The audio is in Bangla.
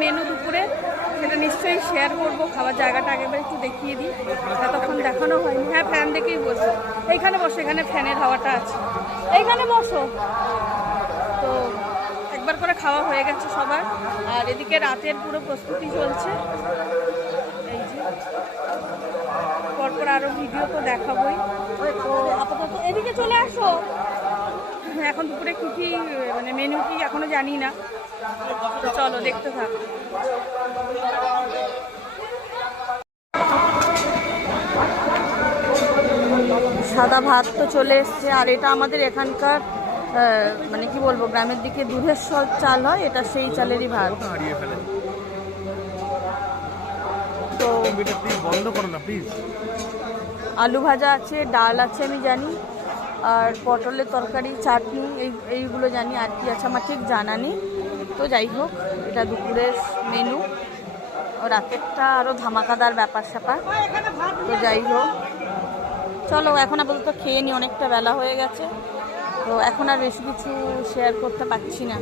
মেনু দুপুরে সেটা নিশ্চয়ই শেয়ার করবো। খাবার জায়গাটা আগেবার একটু দেখিয়ে দিই, তখন দেখানো হয়নি। হ্যাঁ, ফ্যান দেখেই বসো, এইখানে বসো, এখানে ফ্যানের হাওয়াটা আছে, এইখানে বসো। তো একবার করে খাওয়া হয়ে গেছে সবার, আর এদিকে রাতের পুরো প্রস্তুতি চলছে। এই যে পরপর আরও ভিডিও তো দেখাবোই। তো আপাতত এদিকে চলে আসো। এখন দুপুরে কী কী মানে মেনু কি এখনো জানি না, তো চলো দেখতে থাক। সাদা ভাত তো চলে এসছে, আর এটা আমাদের এখানকার মানে কি বলবো, গ্রামের দিকে দুধের সব চাল হয়, এটা সেই চালেরই ভাত। তো বন্ধ করো না প্লিজ। আলু ভাজা আছে, ডাল আছে আমি জানি, আর পটলের তরকারি, চাটনি, এইগুলো জানি। আর কি আছে আমার ঠিক জানা নেই। তো যাই হোক, এটা দুপুরের মেনু। রাতেরটা আরও ধামাকাদার ব্যাপার স্যাপার। তো যাই হোক, চলো এখন আপাতত খেয়ে নিই, অনেকটা বেলা হয়ে গেছে। তো এখন আর বেশি কিছু শেয়ার করতে পারছি না।